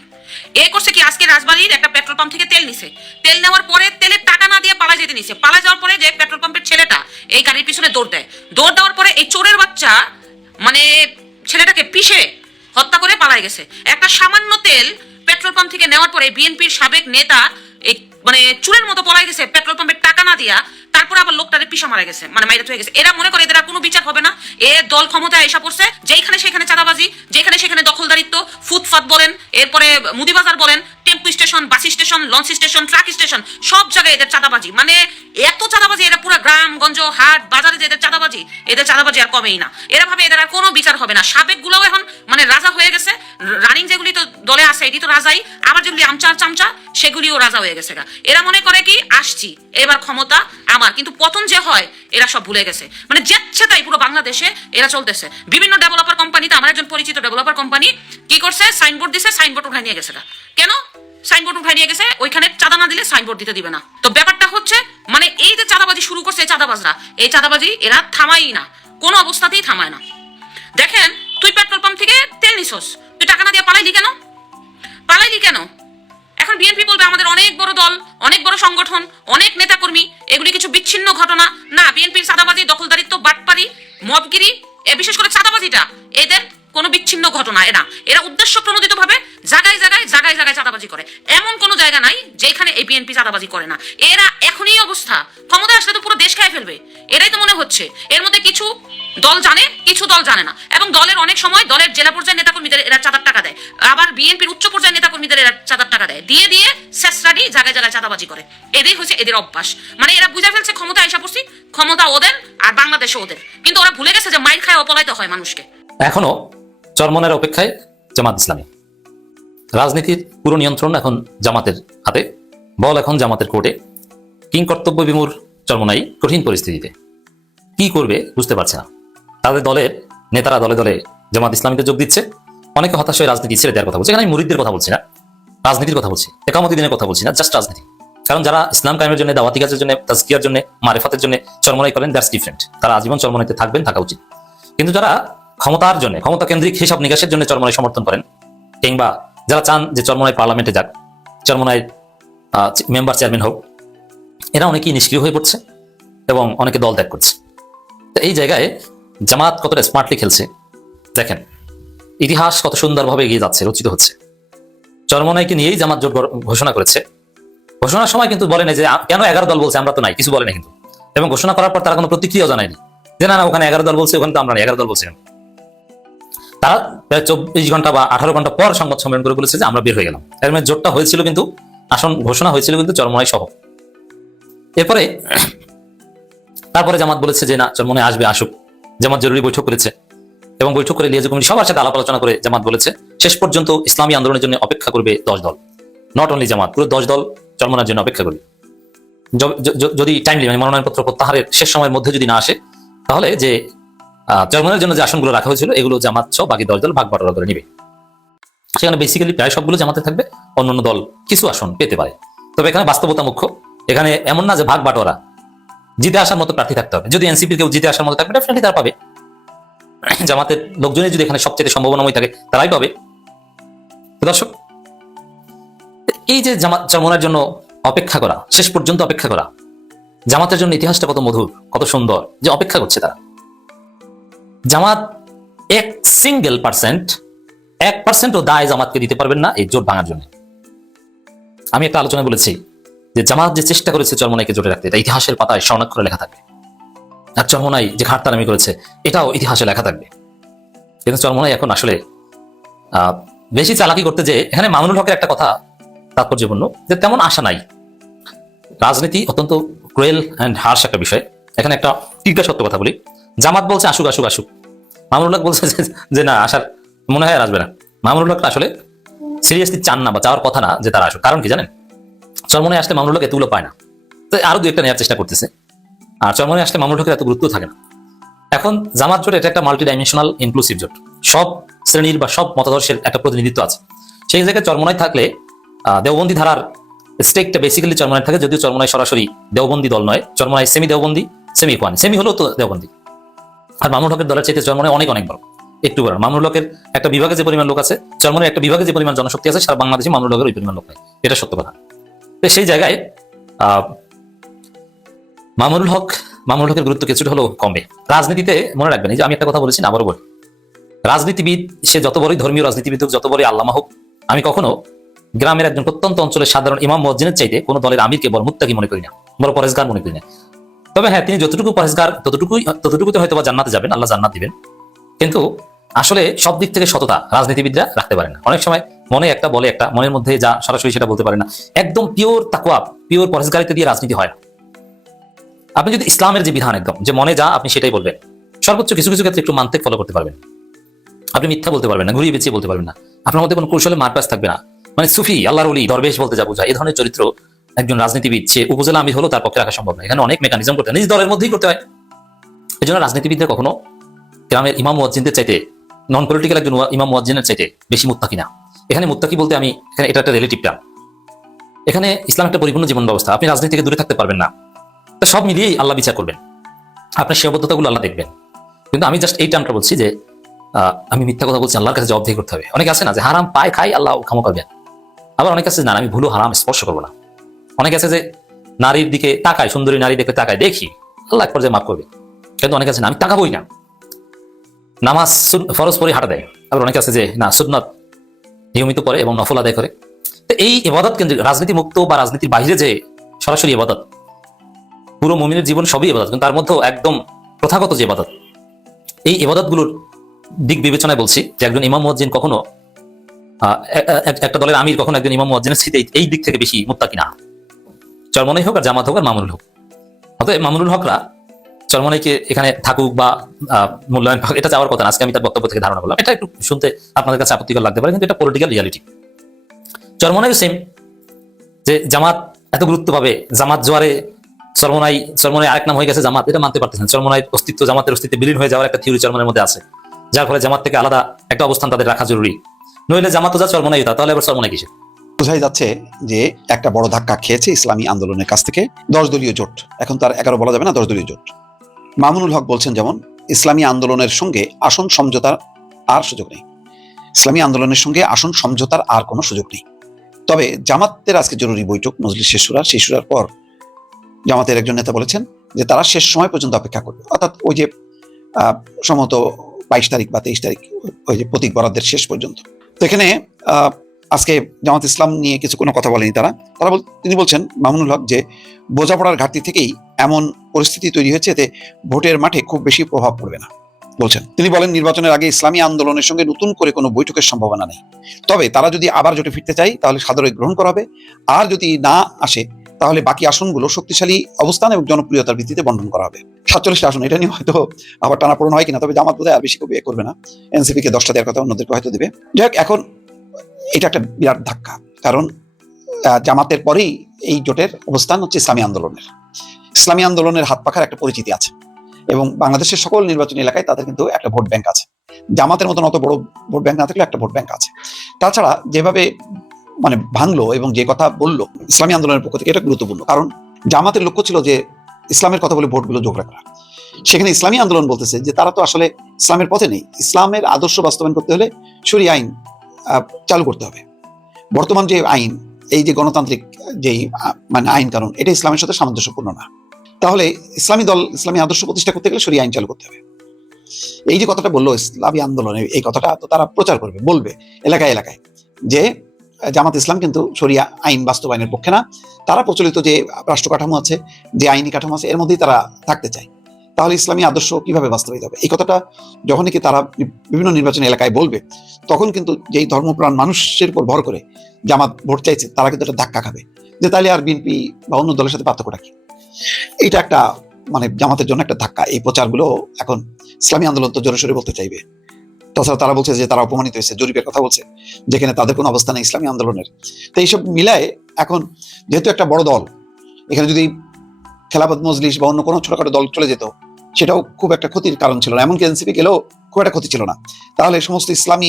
এ করছে কি, আজকে রাজবাড়ির একটা পেট্রোল পাম্প থেকে তেল নিছে, তেল নেওয়ার পরে তেলের টাকা না দিয়ে পালা যেতে নিছে, পালা যাওয়ার পরে যে পেট্রোল পাম্পের ছেলেটা এই গাড়ির পিছনে দৌড় দেয়, দৌড় দেওয়ার পরে এই চোরের বাচ্চা মানে ছেলেটাকে পিষে হত্যা করে পালায় গেছে। একটা সামান্য তেল পেট্রোল পাম্প থেকে নেওয়ার পরে বিএনপির সাবেক নেতা এই মানে চুরের মতো পলাই গেছে পেট্রোল পাম্পের টাকা না দিয়া, তারপর আবার লোকটারে পিষা মারা গেছে, মানে মাইরা হয়ে গেছে। এরা মনে করে এদের আর কোনো বিচার হবে না, এ দল ক্ষমতায় এসে পড়ছে, যেখানে সেখানে চাঁদাবাজি, যেখানে সেখানে দখলদারিত্ব, ফুটপাত বলেন, এরপরে মুদিবাজার বলেন, tempo station, bus station, launch station, truck station, সব জায়গায় এদের চাঁদাবাজি, মানে এত চাঁদাবাজি, এরা পুরো গ্রাম গঞ্জ হাট বাজারে যে এদের চাঁদাবাজি আর কমেই না। এরা ভাবে এদের আর কোনো বিচার হবে না। সাবেক গুলোও এখন মানে রাজা হয়ে গেছে, রানিং যেগুলি তো দলে আছে এটি তো রাজাই, আবার যেগুলি আমচার চামচা সেগুলিও রাজা হয়ে গেছে। এরা মনে করে কি আসছি এবার ক্ষমতা আমার, কিন্তু পতন যে হয় এরা সব ভুলে গেছে। মানে যাচ্ছে তাই পুরো বাংলাদেশে এরা চলতেছে। বিভিন্ন ডেভেলপার কোম্পানিতে, আমার একজন পরিচিত ডেভেলপার কোম্পানি কি করছে, সাইনবোর্ড দিছে, সাইনবোর্ড উঠাই নিয়ে গেছে। কেন সাইনবোর্ড উঠাই নিয়ে গেছে? ওইখানে চাঁদা না দিলে সাইনবোর্ড দিতে দিবে না। তো ব্যাপারটা হচ্ছে মানে এই যে চাঁদাবাজি শুরু করছে চাঁদাবাজরা, এই চাঁদাবাজি এরা থামাই না, কোনো অবস্থাতেই থামায় না। দেখেন, তুই পেট্রোল পাম্প থেকে তেল নিছস, তুই টাকা না দিয়ে পালাইলি কেন? এখন বিএনপি বলবে আমাদের অনেক বড় দল, অনেক বড় সংগঠন, অনেক নেতাকর্মী, এগুলি কিছু বিচ্ছিন্ন ঘটনা না। বিএনপির চাঁদাবাজি, দখলদারিত্ব, বাটপারি, মবগিরি, বিশেষ করে চাঁদাবাজিটা এদের কোনো বিচ্ছিন্ন ঘটনা। এরা উদ্দেশ্য প্রণোদিত ভাবে জায়গায় চাঁদাবাজি করে। এমন কোনো জায়গা নাই যেখানে এই বিএনপি চাঁদাবাজি করে না। এরা এখনই অবস্থা, ক্ষমতায় আসলে তো পুরো দেশ খায় ফেলবে, এটাই তো মনে হচ্ছে। এর মধ্যে কিছু দল জানে, কিছু দল জানে না, এবং দলের অনেক সময় দলের জেলা পর্যায়ের নেতাকর্মীদের এরা চাঁদার টাকা দেয়, আবার বিএনপির উচ্চ পর্যায়ের নেতাকর্মীদের এরা চাঁদার টাকা দেয়, দিয়ে শেষরাডি জায়গায় চাঁদাবাজি করে। এটাই হচ্ছে এদের অভ্যাস। মানে এরা বুঝে ফেলছে ক্ষমতা আইসা পড়ছি, ক্ষমতা ওদের আর বাংলাদেশে ওদের, কিন্তু ওরা ভুলে গেছে যে মাইর খায় অপলাইতে হয় মানুষকে। এখনো চরমনের অপেক্ষায় জামাত ইসলামী। রাজনীতির পুরো নিয়ন্ত্রণ এখন জামাতের হাতে, বল এখন জামাতের কোর্টে। কিং কর্তব্য বিমূঢ় চরমনাই কঠিন পরিস্থিতিতে কি করবে বুঝতে পারছে না। তাদের দলের নেতারা দলে দলে জামাত ইসলামীতে যোগ দিচ্ছে, অনেকে হতাশ হয়ে রাজনীতি ছেড়ে দেওয়ার কথা বলছে। এখানে আমি মুরিদদের কথা বলছি না, রাজনীতির কথা বলছি, একামতি দিনের কথা বলছি না, জাস্ট রাজনীতি। কারণ যারা ইসলাম কায়েমের জন্য, দাওয়াতি কাজের জন্য, তাজকিয়ার জন্য, মারিফাতের জন্য চরমনাই করেন, দ্যাটস ডিফারেন্ট। তারা আজীবন চরমনাইতে থাকবেন, থাকা উচিত। কিন্তু যারা ক্ষমতার জন্য, ক্ষমতা কেন্দ্রিক হিসাব নিকাশের জন্য চরমনাই সমর্থন করেন, কিংবা যারা চান যে চরমনাই পার্লামেন্টে যাক, চরমনাই মেম্বার চেয়ারম্যান হোক, এরা অনেকেই নিষ্ক্রিয় হয়ে পড়ছে এবং অনেকে দল ত্যাগ করছে। তো এই জায়গায় জামাত কতটা স্মার্টলি খেলছে দেখেন। ইতিহাস কত সুন্দরভাবে এগিয়ে যাচ্ছে, রচিত হচ্ছে। চরমনাইকে নিয়েই জামাত জোট ঘোষণা করেছে। ঘোষণার সময় কিন্তু বলে নাই যে কেন 11 দল বলছে, আমরা তো নাই, কিছু বলে না কিন্তু। এবং ঘোষণা করার পর তারা কোনো প্রতিক্রিয়া জানায়নি যে না ওখানে 11 দল বলছে, ওখানে তো আমরা নাই, 11 দল বলছে। তারা প্রায় 24 ঘন্টা বা 18 ঘন্টা পর সংবাদ সম্মেলন করে বলেছে যে আমরা বের হয়ে গেলাম। এর মানে জোটটা হয়েছিল, কিন্তু আসন ঘোষণা হয়েছিল কিন্তু চরমনাই সহ। এরপরে তারপরে জামাত বলেছে যে না, চরমনাই আসবে, আসুক। জামাত জরুরি বৈঠক করেছে এবং বৈঠক করে লিয়াজু কমিটি সবার সাথে আলাপ আলোচনা করে জামাত বলেছে শেষ পর্যন্ত ইসলামী আন্দোলনের জন্য অপেক্ষা করবে 10 দল, নট অনলি জামাত, পুরো 10 দল চরমনার জন্য অপেক্ষা করবে। যদি টাইমলি মানে মনোনয়নপত্র প্রত্যাহারের শেষ সময়ের মধ্যে যদি না আসে, তাহলে যে চরমনার জন্য যে আসনগুলো রাখা হয়েছিল এগুলো জামাত সহ বাকি 10 দল ভাগ বাটোয়ারা করে নিবে। সেখানে বেসিক্যালি প্রায় সবগুলো জামাতে থাকবে, অন্যান্য দল কিছু আসন পেতে পারে। তবে এখানে বাস্তবতা মুখ্য। এখানে এমন না যে ভাগ বাটোয়ারা, জিতে আসার মতো প্রার্থী থাকতে হবে। যদি এনসিপির কেউ জিতে আসার মতো থাকবে, ডেফিনেটলি তারা পাবে। জামাতের লোকজনের যদি এখানে সবচেয়ে সম্ভাবনাময় থাকে, তারাই পাবে। দর্শক, এই যে জামাত চরমনার জন্য অপেক্ষা করা, শেষ পর্যন্ত অপেক্ষা করা, জামাতের জন্য ইতিহাসটা কত মধুর, কত সুন্দর যে অপেক্ষা করছে তারা। জামাত 1% দায় জামাতকে দিতে পারবেন না এই জোট ভাঙার জন্য। আমি একটা আলোচনায় বলেছি যে জামাত যে চেষ্টা করেছে চরমনাইকে জোটে রাখতে, এটা ইতিহাসের পাতায় স্বর্ণাক্ষরে লেখা থাকবে। আর চরমনাই যে ঘাটতারামি করেছে, এটাও ইতিহাসে লেখা থাকবে। কিন্তু চরমনাই এখন আসলে বেশি চালাকি করতে, যে এখানে মামুনুল হকের একটা কথা তাৎপর্যপূর্ণ, যে তেমন আশা নাই। রাজনীতি অত্যন্ত ক্রুয়েল অ্যান্ড হার্শ একটা বিষয়। এখানে একটা তীব্র সত্য কথা বলি, জামাত বলছে আসুক আসুক আসুক, মামুনুল হক বলছে যে না, আসার মনে হয় আর আসবে না। মামুনুল হক আসলে সিরিয়াসলি চান না বা চাওয়ার কথা না যে তারা আসুক। কারণ কি জানেন, চরমনাই আসলে মামুনুল হক এতগুলো পায় না, তো আরো 2-1টা নেওয়ার চেষ্টা করতেছে। আর চরমনাই আসলে মামুনুল হকের এত গুরুত্ব থাকে না। এখন জামাত জোট এটা একটা মাল্টি ডাইমেনশনাল ইনক্লুসিভ জোট, সব শ্রেণীর বা সব মতাদর্শের একটা প্রতিনিধিত্ব আছে। সেই জায়গায় চরমনাই থাকলে দেওবন্দি ধারার স্টেকটা বেসিক্যালি চরমনাই থাকে, যদিও চরমনাই সরাসরি দেওবন্দি দল নয়, চরমনাই সেমি দেওবন্দি, সেমি ইকওয়ানি, সেমি হলেও তো দেওবন্দি। আর মামুনুল হকের দলের চাইতে চরমনাই অনেক অনেক বড়, একটু বড়। মামুনুল হকের একটা বিভাগে যে পরিমাণ লোক আছে, চরমনাই একটা বিভাগে যে পরিমাণ জনশক্তি আছে, সারা বাংলাদেশে মামুনুল হকের ওই পরিমাণ লোক নেই, এটা সত্য কথা। তো সেই জায়গায় মামুনুল হকের গুরুত্ব কিছুটা হলেও কমবে। রাজনীতিতে মনে রাখবেন, এই যে আমি একটা কথা বলেছি, আবারও বলি, রাজনীতিবিদ সে যত বড়ই ধর্মীয় রাজনীতিবিদ হোক, যত বড়ই আল্লামা হোক, আমি কখনো গ্রামের একজন প্রত্যন্ত অঞ্চলের সাধারণ ইমাম মুয়াজ্জিনের চাইতে কোনো দলের আমিরকে বড় মুত্তাকি মনে করি না, বড় পরেশগার মনে করি না। তবে হ্যাঁ, তিনি যতটুকু পরেশগার ততটুকুতে হয়তো বা জান্নাতে যাবেন, আল্লাহ জান্নাত দিবেন। কিন্তু আসলে সব দিক থেকে সততা রাজনীতিবিদরা রাখতে পারে না। অনেক সময় মনে একটা বলে একটা, মনের মধ্যে যা সরাসরি সেটা বলতে পারে না। একদম পিওর তাকওয়া, পিওর পরেশগারিতে দিয়ে রাজনীতি হয় না। আপনি যদি ইসলামের যে বিধান, একদম যে মনে যা আপনি সেটাই বলবেন, সর্বোচ্চ কিছু কিছু ক্ষেত্রে একটু মান্তিক ফলো করতে পারবেন। আপনি মিথ্যা বলতে পারবেন না, ঘুরিয়ে বেঁচিয়ে বলতে পারবেন না, আপনার মধ্যে কোনো কৌশলে মারপ্যাচ থাকবে না। মানে সুফি, আল্লাহর ওলি, দরবেশ বলতে যা বোঝায়, এই ধরনের চরিত্র একজন রাজনীতিবিদ সে উপজেলা আমির হলো তার পক্ষে রাখা সম্ভব নয়। এখানে অনেক মেকানিজম করতে হয়, নিজ দলের মধ্যেই করতে হয়। এই জন্য রাজনীতিবিদরা কখনো গ্রামের ইমাম মুয়াজ্জিনদের চাইতে, নন পলিটিক্যাল একজন ইমাম মুয়াজ্জিনের চাইতে বেশি মুত্তাকি না। এখানে মুত্তাকি বলতে আমি এখানে এটা একটা রিলেটিভ টার্ম। এখানে ইসলাম একটা পরিপূর্ণ জীবন ব্যবস্থা, আপনি রাজনীতি থেকে দূরে থাকতে পারবেন না। তো সব মিলিয়েই আল্লাহ বিচার করবেন, আপনার সীমাবদ্ধতাগুলো আল্লাহ দেখবেন। কিন্তু আমি জাস্ট এই টার্মটা বলছি যে আমি মিথ্যা কথা বলছি, আল্লাহর কাছে জবাবদিহি করতে হবে। অনেকে আছে না যে হারাম পায় খাই, আল্লাহ ক্ষমা করবেন। আবার অনেক আছে না, আমি ভুলো হারাম স্পর্শ করবো না। অনেক আছে যে নারীর দিকে তাকায়, সুন্দরী নারী দেখে তাকায়, দেখি আল্লাহ এক পর্যায়ে মাফ করবে। কিন্তু অনেক আছে না, আমি তাকাবোই না, নামাজ ফরজ পরে হাঁটা দেয়। আবার অনেকে আছে যে না, সুন্নাত নিয়মিত পড়ে এবং নফল আদায় করে। তো এই ইবাদত কেন্দ্রিক রাজনীতি মুক্ত বা রাজনীতির বাইরে যে সরাসরি ইবাদত, পুরো মুমিনের জীবন সবই ইবাদত, কিন্তু তার মধ্যেও একদম প্রথাগত যে ইবাদত, এই ইবাদতগুলোর দিক বিবেচনায় বলছি যে একজন ইমাম মুয়াজ্জিন কখনো একটা দলের আমির কখনো একজন ইমাম মুয়াজ্জিনের স্থিতি এই দিক থেকে বেশি মুত্তাকি না, চরমনাই হোক আর জামাত হোক আর মামুনুল হোক। অতএব মামুনুল হকরা চরমনাইকে এখানে থাকুক বা মূল্যায়ন পাক, এটা যাওয়ার কথা না। আজকে আমি তার বক্তব্য থেকে ধারণা করলাম, এটা একটু শুনতে আপনাদের কাছে আপত্তিকর লাগতে পারে, কিন্তু এটা পলিটিক্যাল রিয়ালিটি। চরমনাইও সেম, যে জামাত এত গুরুত্ব পাবে, জামাত জোয়ারে চরমনাই আরেক নাম হয়ে গেছে জামাত, এটা মানতে পারতেছেন। চরমনাইয়ের অস্তিত্ব, জামাতের অস্তিত্বে বিলীন হয়ে যাওয়ার একটা থিওরি চরমনাইয়ের মধ্যে আছে, যার ফলে জামাত থেকে আলাদা একটা অবস্থান তাদের রাখা জরুরি। নইলে জামাত তো যা চরমনাই তা, তাহলে আবার চরমনাই কিসে? বোঝাই যাচ্ছে যে একটা বড় ধাক্কা খেয়েছে ইসলামী আন্দোলনের কাছ থেকে 10 দলীয় জোট। এখন তার 11 বলা যাবে না, 10 দলীয় জোট। মামুনুল হক বলছেন যেমন ইসলামী আন্দোলনের সঙ্গে আসন সমঝোতার আর সুযোগ নেই। ইসলামী আন্দোলনের সঙ্গে আসন সমঝোতার আর কোনো সুযোগ নেই। তবে জামাতের আজকে জরুরি বৈঠক মজলিস শেষ শুরার পর জামাতের একজন নেতা বলেছেন যে তারা শেষ সময় পর্যন্ত অপেক্ষা করবে, অর্থাৎ ওই যে সম্ভবত 22 তারিখ বা 23 তারিখ, ওই যে প্রতীক বরাদ্দের শেষ পর্যন্ত। তো এখানে আজকে জামাত ইসলাম নিয়ে কিছু কোনো কথা বলেনি তিনি বলছেন মামুনুল হক যে বোঝাপড়ার ঘাটতি থেকেই এমন পরিস্থিতি তৈরি হয়েছে, এতে ভোটের মাঠে খুব বেশি প্রভাব পড়বে না বলছেন। তিনি বলেন নির্বাচনের আগে ইসলামী আন্দোলনের সঙ্গে নতুন করে কোনো বৈঠকের সম্ভাবনা নেই, তবে তারা যদি আবার জোটে ফিরতে চায় তাহলে সাদরে গ্রহণ করা হবে, আর যদি না আসে তাহলে বাকি আসনগুলো শক্তিশালী অবস্থান এবং জনপ্রিয়তার ভিত্তিতে বন্টন করা হবে। 47 আসন, এটা নিয়ে হয়তো আবার টানাপোড়েন হয় কিনা, তবে জামাত বোধহয় আর বেশি করবে না, এনসিপি কে 10টা দেওয়ার কথা অন্যদেরকে হয়তো দিবে। যাই হোক, এখন এটা একটা বিরাট ধাক্কা, কারণ জামাতের পরেই এই জোটের অবস্থান হচ্ছে ইসলামী আন্দোলনের। ইসলামী আন্দোলনের হাত পাখার একটা পরিচিতি আছে এবং বাংলাদেশের সকল নির্বাচনী এলাকায় তাদের কিন্তু একটা ভোট ব্যাংক আছে। জামাতের মতন অত বড় ভোট ব্যাংক না থাকলে একটা ভোট ব্যাংক আছে। তাছাড়া যেভাবে মানে ভাঙলো এবং যে কথা বললো ইসলামী আন্দোলনের পক্ষ থেকে, এটা গুরুত্বপূর্ণ, কারণ জামাতের লক্ষ্য ছিল যে ইসলামের কথা বলে ভোটগুলো যোগ রাখা। সেখানে ইসলামী আন্দোলন বলতেছে যে তারা তো আসলে ইসলামের পথে নেই, ইসলামের আদর্শ বাস্তবায়ন করতে হলে শরিয়া আইন চালু করতে হবে। বর্তমান যে আইন, এই যে গণতান্ত্রিক যেই মানে আইন কানুন, এটা ইসলামের সাথে সামঞ্জস্যপূর্ণ না। তাহলে ইসলামী দল ইসলামী আদর্শ প্রতিষ্ঠা করতে গেলে শরিয়া আইন চালু করতে হবে। এই যে কথাটা বললো ইসলামী আন্দোলনে, এই কথাটা তো তারা প্রচার করবে, বলবে এলাকায় এলাকায় যে জামাত ইসলাম কিন্তু শরিয়া আইন বাস্তবায়নের পক্ষে না, তারা প্রচলিত যে রাষ্ট্র কাঠামো আছে, যে আইনি কাঠামো আছে, এর মধ্যেই তারা থাকতে চায়। তাহলে ইসলামী আদর্শ কিভাবে বাস্তবায়িত হবে? এই কথাটা যখনই কি তারা বিভিন্ন নির্বাচনী এলাকায় বলবে, তখন কিন্তু যেই ধর্মপ্রাণ মানুষের উপর ভর করে জামাত ভোট চাইছে, তারা কিন্তু একটা ধাক্কা খাবে যে তাহলে আর বিএনপি বা অন্য দলের সাথে পার্থক্যটা কি? এটা একটা মানে জামাতের জন্য একটা ধাক্কা। এই প্রচারগুলো এখন ইসলামী আন্দোলন তো জোরে সোরে বলতে চাইবে। তাছাড়া তারা বলছে যে তারা অপমানিত হয়েছে, জরিপের কথা বলছে যেখানে তাদের কোনো অবস্থা নেই ইসলামী আন্দোলনের। তো এইসব মিলায় এখন যেহেতু একটা বড় দল, এখানে যদি খেলাফত মজলিস বা অন্য কোনো ছোটখাটো দল চলে যেত, সেটাও খুব একটা ক্ষতির কারণ ছিল না, এমনকি এনসিপি গেলেও খুব একটা ক্ষতি ছিল না। তাহলে সমস্ত ইসলামী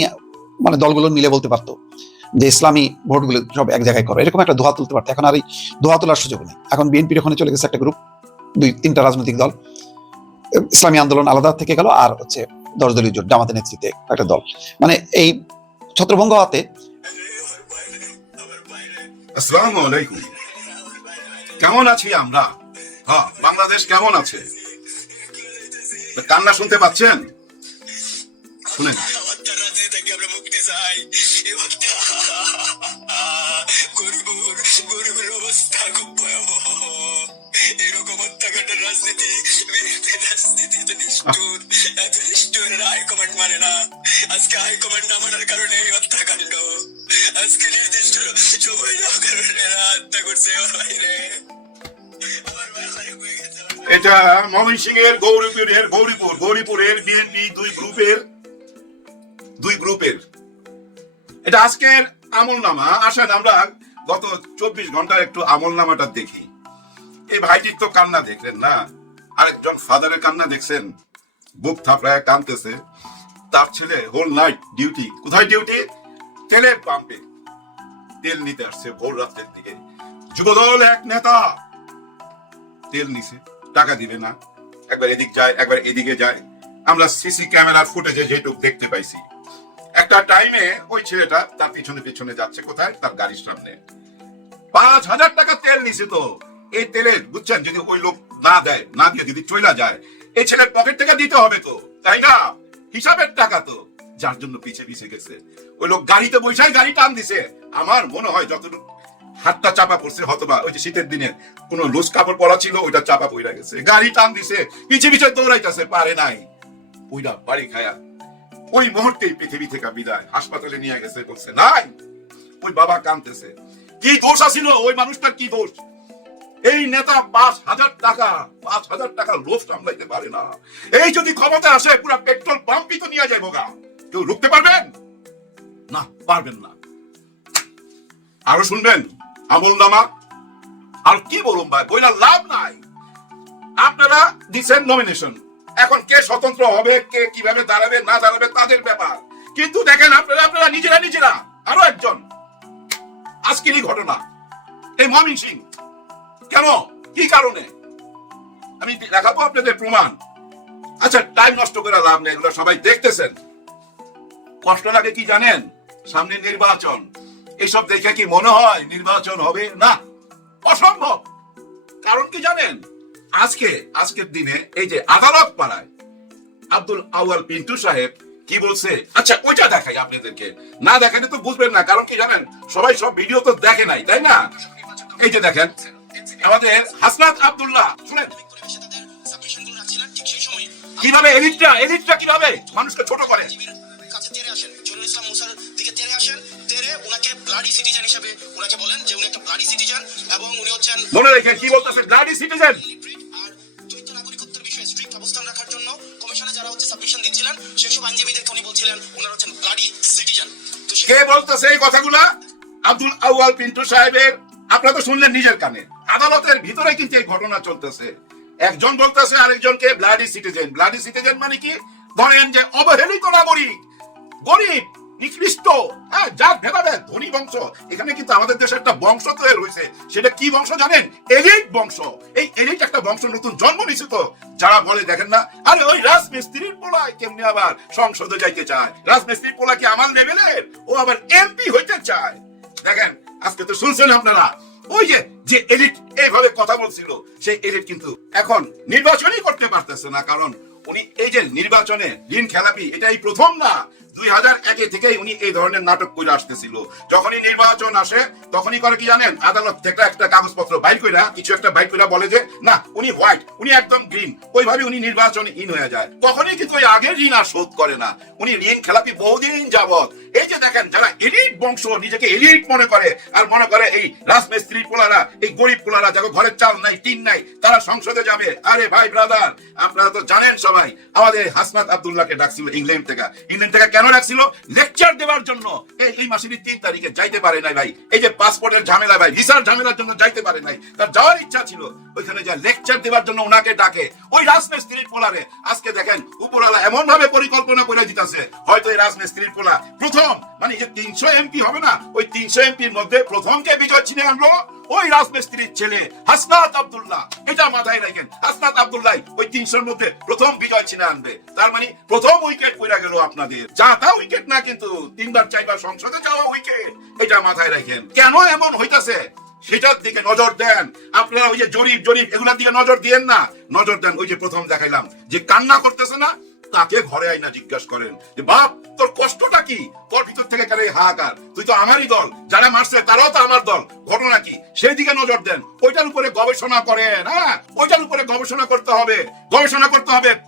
মানে দলগুলো মিলে বলতে পারতো যে ইসলামী ভোটগুলো সব এক জায়গায় করো, এরকম একটা দোয়া তুলতে পারতো। এখন আর এই দোয়া তোলার সুযোগ নেই। এখন বিএনপির ওখানে চলে গেছে একটা গ্রুপ, 2-3টা রাজনৈতিক দল, ইসলামী আন্দোলন আলাদা থেকে গেল, আর হচ্ছে 10 দলীয় জোট জামাতের নেতৃত্বে একটা দল। মানে এই ছত্রভঙ্গ হাতে। আসসালামু আলাইকুম। কেমন আছি আমরা? হ্যাঁ, বাংলাদেশ কেমন আছে? কান্না শুনতে পাচ্ছেন? শুনেন। গরিবের অবস্থা খুব ভয়াবহ। এরকম হত্যাকাণ্ডের রাজনীতি, রাজনীতি এত নিষ্ঠুর, এত নিষ্ঠুর হাইকমান্ড মানে না। আজকে হাইকমান্ড না মানার কারণে এই হত্যাকাণ্ড, আজকে নির্দিষ্ট সময় না কারণে হত্যা করছে। এটা ময়মনসিংহের গৌরীপুরের বিএনপি দুই গ্রুপের এটা আজকের আমলনামা। আসেন আমরা গত 24 ঘন্টার একটু আমলনামাটা দেখি। এই ভাইটির তো কান্না দেখলেন না, আরেকজন ফাদারের কান্না দেখছেন, বুক থাপড়ায় কাঁদতেছে। তার ছেলে হোল নাইট ডিউটি, কোথায় ডিউটি? তেলের পাম্পে তেল নিতে আসছে ভোর রাতের দিকে। যুবদল এক নেতা তেল নিছে, টাকা দিবে না, একবার এদিক যায় একবার এদিকে যায়। আমরা সিসি ক্যামেরার ফুটেজে যেটুকু দেখতে পাইছি, একটা টাইমে ওই ছেলেটা তার পিছনে পিছনে যাচ্ছে, কোথায়? তার গাড়ির সামনে। 5000 টাকা তেল নিছে। তো এই তেলে বুঝছেন, যদি ওই লোক না দেয়, না দিয়ে যদি চলে যায়, এই ছেলের পকেট থেকে দিতে হবে তো, তাই না? হিসাবের টাকা তো, যার জন্য পিছে পিছে গেছে। ওই লোক গাড়িতে বসে গাড়ি টান দিছে। আমার মনে হয় যতটুকু হাতটা চাপা পড়ছে, হয়তোবা ওই যে শীতের দিনে কোনো লুজ কাপড় পরা ছিল, ওইটা চাপা পড়ে গেছে। গাড়ি টান দিছে, পিছে পিছে দৌড়াইতেছে, পারে নাই, ওইটা বাড়ি খায়া ওই মুহূর্তেই পৃথিবী থেকে বিদায়। হাসপাতালে নিয়ে গেছে, বলছে নাই। ওই বাবা কাঁদতেছে। কি দোষ আছিল ওই মানুষটার? কি দোষ? এই নেতা 5000 টাকা লোভ সামলাইতে পারে না। এই যদি ক্ষমতা আসে, পুরো পেট্রোল পাম্পই তো নিয়ে যায় বোগা। কেউ রুখতে পারবেন না? পারবেন না। আরো শুনবেন আমলনামা। আর কি বলুন ভাই, বইলা লাভ নাই। আপনারা দিচ্ছেন নমিনেশন, এখন কে স্বতন্ত্র হবে, কে কিভাবে দাঁড়াবে না দাঁড়াবে তাদের ব্যাপার। কিন্তু দেখেন আপনারা নিজেরা আরো একজন আজকেরই ঘটনা এই ময়মনসিং কেন কি কারণে আমি দেখাবো আপনাদের প্রমাণ। আচ্ছা টাইম নষ্ট করে লাভ নেই, এগুলো সবাই দেখতেছেন। কষ্ট লাগে কি জানেন? সামনে নির্বাচন, এইসব দেখে কি মনে হয় নির্বাচন হবে না? অসম্ভব। কারণ কি জানেন? আজকের দিনে এই যে আদালত পাড়ায় আব্দুল আউয়াল পিন্টু সাহেব কি বলছে, আচ্ছা ওইটা দেখাই আপনাদেরকে, না দেখালে তো বুঝবেন না। কারণ কি জানেন, সবাই সব ভিডিও তো দেখে নাই, তাই না? এই যে দেখেন আমাদের হাসনাত আব্দুল্লাহ, শুনেন কিভাবে এলিটটা কিভাবে মানুষকে ছোট করে। মনে রেখেন কি বলতেছে, ব্লাডি সিটিজেন। কে বলতেছে এই কথাগুলা? আব্দুল আউয়াল পিন্টু সাহেবের। আপনারা তো শুনলেন নিজের কানে। আদালতের ভিতরে কিন্তু এই ঘটনা চলতেছে। একজন বলতেছে আরেকজনকে ব্লাডি সিটিজেন। ব্লাডি সিটিজেন মানে কি? ধরেন যে অবহেলিত নাগরিক, গরিব, নিকৃষ্ট, হ্যাঁ, যার ভেদাভেদ, ধনী বংশ। এখানে কিন্তু আমাদের দেশে একটা বংশ তৈরি হয়েছে। সেটা কি বংশ জানেন? এলিট বংশ। এই এলিট একটা বংশ নতুন জন্ম নিছে। তো যারা বলে দেখেন না, আরে ওই রাজমিস্ত্রির পোলায় কেমনি আবার সংসদে যাইতে চায়, রাজমিস্ত্রির পোলা কি আমার লেভেলের, ও আবার এমপি হইতে চায়। দেখেন আজকে তো শুনছেন আপনারা, ওই যে এলিট এইভাবে কথা বলছিল, সেই এলিট কিন্তু এখন নির্বাচনই করতে পারতেছে না। কারণ উনি এই যে নির্বাচনে ঋণ খেলাপি, এটাই প্রথম না। 2001 থেকেই উনি এই ধরনের নাটক করে আসতেছিল। যখনই নির্বাচন আসে তখনই করে কি জানেন, আদালত থেকে একটা কাগজপত্র বাইর কইরা, কিছু একটা বাইর কইরা বলে যে না উনি হোয়াইট, উনি একদম গ্রিন। ওইভাবে উনি নির্বাচনে ইন হয়ে যায়। কখনই কিন্তু ওই আগের ঋণ আর শোধ করে না। উনি ঋণ খেলাপি বহুদিন যাবত। এই যে দেখেন যারা এলিট বংশ, নিজেকে এলিট মনে করে, আর মনে করে এই রাজমিস্ত্রি পোলারা, এই গরিব পোলারা যাকে ঘরের চাল নাই, টিন নাই, তারা সংসদে যাবে। আরে ভাই ব্রাদার, আপনারা তো জানেন সবাই, আমাদের হাসনাত আব্দুল্লাহকে ডাকছিল ইংল্যান্ড থেকে। কেন রাখছিল? লেকচার দেওয়ার জন্য। এই মাসের 3 তারিখে যাইতে পারে নাই ভাই। এই যে পাসপোর্টের ঝামেলা ভাই, ভিসার ঝামেলার জন্য যাইতে পারে নাই। তার যাওয়ার ইচ্ছা ছিল, ওইখানে যা লেকচার দেওয়ার জন্য ওনাকে ডাকে। ওই রাজমিস্ত্রির পোলারে আজকে দেখেন উপরওয়ালা এমন ভাবে পরিকল্পনা করে দিতেছে, হয়তো এই রাজমিস্ত্রির পোলা প্রথম, মানে যে 300 এমপি হবে না, ওই 300 এমপির মধ্যে প্রথমকে বিজয় ছিনে আনলো ওই রাজমিস্ত্রির ছেলে হাসনাত আব্দুল্লাহ। এটা মাথায় রাখেন, হাসনাত আব্দুল্লাহ ওই 300-র মধ্যে প্রথম বিজয় ছিনে আনবে। তার মানে প্রথম উইকেট পড়ে গেল আপনাদের। যাতা উইকেট না, কিন্তু 3বার-4বার সংসদে যাওয়া উইকেট। এটা মাথায় রাখেন। কেন এমন হইতাছে সেটার দিকে নজর দেন। আপনারা ওই যে জরিপ এগুলোর দিকে নজর দিয়েন না, নজর দেন ওই যে প্রথম দেখাইলাম যে কান্না করতেছে না, তাকে ঘরে আইনা জিজ্ঞাসা করেন যে বাপ তোর কষ্টটা কি, তোর ভিতর থেকে কেন হাহাকার, তুই তো আমারই দল, যারা মারছে তারাও তো আমার দল, ঘটনা কি, সেই দিকে নজর দেন। ওইটার উপরে গবেষণা করেন। হ্যাঁ, ওইটার উপরে গবেষণা করতে হবে।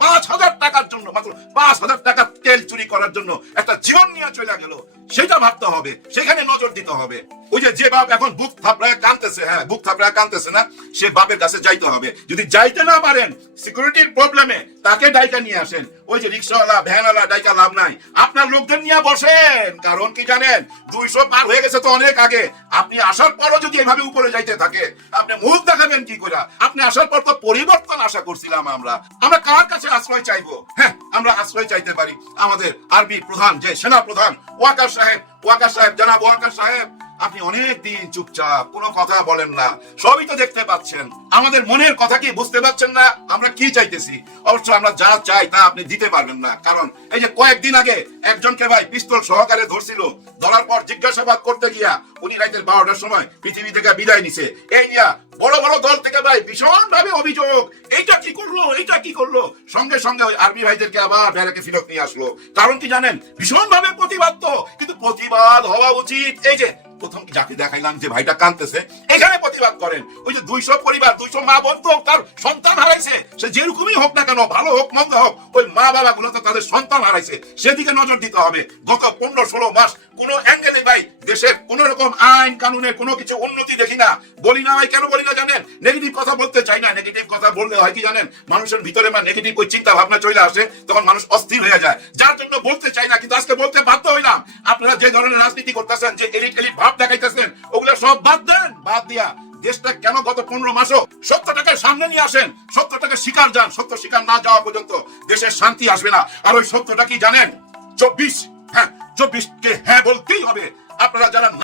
5,000 টাকার জন্য, মাত্র 5,000 টাকা তেল চুরি করার জন্য একটা জীবন নিয়ে চলে গেল, সেটা ভাবতে হবে, সেখানে নজর দিতে হবে। ওই যে বাপ এখন বুক থাপড়ায় কাঁদতেছে, হ্যাঁ বুক থাপড়ায় কাঁদতেছে না, সে বাপের কাছে যাইতে হবে। যদি যাইতে না পারেন, সিকিউরিটির প্রবলেমে তাকে ডাইকা নিয়ে আসেন। ওই যে রিক্সাওয়ালা, ভ্যানওয়ালা ডাইকা লাভ নাই, আপনার লোকদের নিয়ে বসেন। কারণ কি জানেন, 200 পার হয়ে গেছে তো অনেক আগে। আপনি আসার পরও যদি এভাবে উপরে যাইতে থাকে, আপনি মুখ দেখাবেন কি করে? আপনি আসার পর তো পরিবর্তন আশা করছিলাম আমরা কার কাছে আশ্রয় চাইবো? হ্যাঁ, আমরা আশ্রয় চাইতে পারি আমাদের আর্মি প্রধান, যে সেনা প্রধান ওয়াকার সাহেব, জনাব ওয়াকার সাহেব। আপনি অনেক দিন চুপচাপ, কোনো কথা বলেন না, সবই তো দেখতে পাচ্ছেন। আমাদের মনের কথা কি বুঝতে পারছেন না আমরা কি চাইতেছি? অবশ্য আমরা যা চাই তা আপনি দিতে পারবেন না। কারণ এই যে কয়েকদিন আগে একজনকে ভাই পিস্তল সহকারে ধরছিল, ধরার পর জিজ্ঞাসাবাদ করতে গিয়া উনি রাতের 12টার সময় পৃথিবী থেকে বিদায় নিছে। এই নিয়া বড় বড় দল থেকে ভাই ভীষণ ভাবে অভিযোগ, এইটা কি করলো। সঙ্গে সঙ্গে ওই আর্মি ভাইদেরকে আবার ব্যারাকে ফিরত নিয়ে আসলো। কারণ কি জানেন, ভীষণ ভাবে প্রতিবাদ। তো কিন্তু প্রতিবাদ হওয়া উচিত, এই যে প্রথম যাকে দেখাইলাম যে ভাইটা কাঁদতেছে, এখানে প্রতিবাদ করেন। ওই যে 200 পরিবার, 200 মা বলতো তার সন্তান হারাইছে, সে যেরকমই হোক না কেন, ভালো হোক মন্দ হোক, ওই মা বাবা গুলো তো তাদের সন্তান হারাইছে, সেদিকে নজর দিতে হবে। গত 15-16 মাস কোন অ্যাঙ্গেলে ভাই দেশের কোন রকম আইন কানুনের কোনো কিছু উন্নতি দেখি না। বলি না ভাই, কেন বলি না জানেন? নেগেটিভ কথা বলতে চাই না। নেগেটিভ কথা বললে হয় কি জানেন, মানুষের ভিতরে নেগেটিভ ওই চিন্তা ভাবনা চলে আসে, তখন মানুষ অস্থির হয়ে যায়। যার জন্য বলতে চাই না, কিন্তু আজকে বলতে বাধ্য হইলাম। আপনারা যে ধরনের রাজনীতি করতেছেন, যে এলিট ভাব দেখাইতেছেন, ওগুলো সব বাদ দেন। বাদ দিয়া দেশটা কেন গত 15 মাসও সত্যটাকে সামনে নিয়ে আসেন। সত্যটাকে স্বীকার যান, সত্য স্বীকার না যাওয়া পর্যন্ত দেশের শান্তি আসবে না। আর ওই সত্যটা কি জানেন? হ্যাঁ 24 কে হ্যাঁ বলতেই হবে। আপনারা যারা